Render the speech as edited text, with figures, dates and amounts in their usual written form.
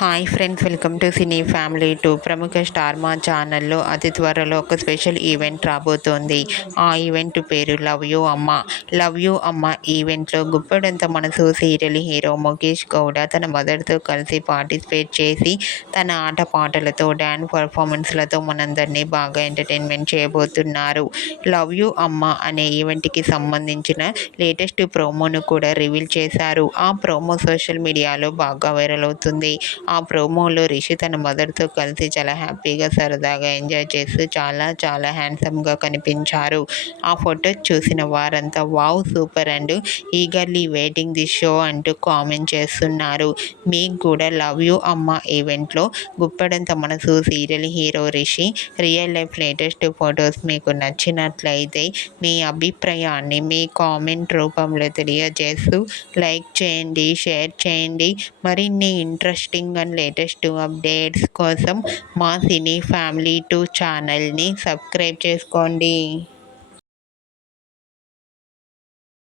Hi friends, welcome to cine family two. ప్రముఖ star మా ఛానల్లో అతి త్వరలో ఒక స్పెషల్ ఈవెంట్ రాబోతోంది. ఆ ఈవెంట్ పేరు లవ్ యూ అమ్మ. లవ్ యూ అమ్మ ఈవెంట్లో గుప్పెడంత మనసు సీరియల్ హీరో ముఖేష్ గౌడ తన మదర్తో కలిసి పార్టిసిపేట్ చేసి తన ఆటపాటలతో డ్యాన్స్ పర్ఫార్మెన్స్లతో మనందరినీ బాగా ఎంటర్టైన్మెంట్ చేయబోతున్నారు. లవ్ యూ అమ్మ అనే ఈవెంట్కి సంబంధించిన లేటెస్ట్ ప్రోమోను కూడా రివీల్ చేశారు. ఆ ప్రోమో సోషల్ మీడియాలో బాగా వైరల్ అవుతుంది. ఆ ప్రోమోలో రిషి తన మదర్తో కలిసి చాలా హ్యాపీగా సరదాగా ఎంజాయ్ చేస్తూ చాలా హ్యాండ్సమ్గా కనిపించారు. ఆ ఫొటోస్ చూసిన వారంతా wow super and eagerly waiting the show అంటూ కామెంట్ చేస్తున్నారు. మీకు కూడా లవ్ యూ అమ్మ ఈవెంట్లో గుప్పెడంత మనసు serial hero Rishi real life latest photos మీకు నచ్చినట్లయితే మీ అభిప్రాయాన్ని మీ కామెంట్ రూపంలో తెలియజేస్తూ లైక్ చేయండి, షేర్ చేయండి. మరిన్ని ఇంట్రెస్టింగ్ అండ్ లేటెస్ట్ అప్డేట్స్ కోసం మా సినీ ఫ్యామిలీ 2 ఛానల్ని సబ్స్క్రైబ్ చేసుకోండి.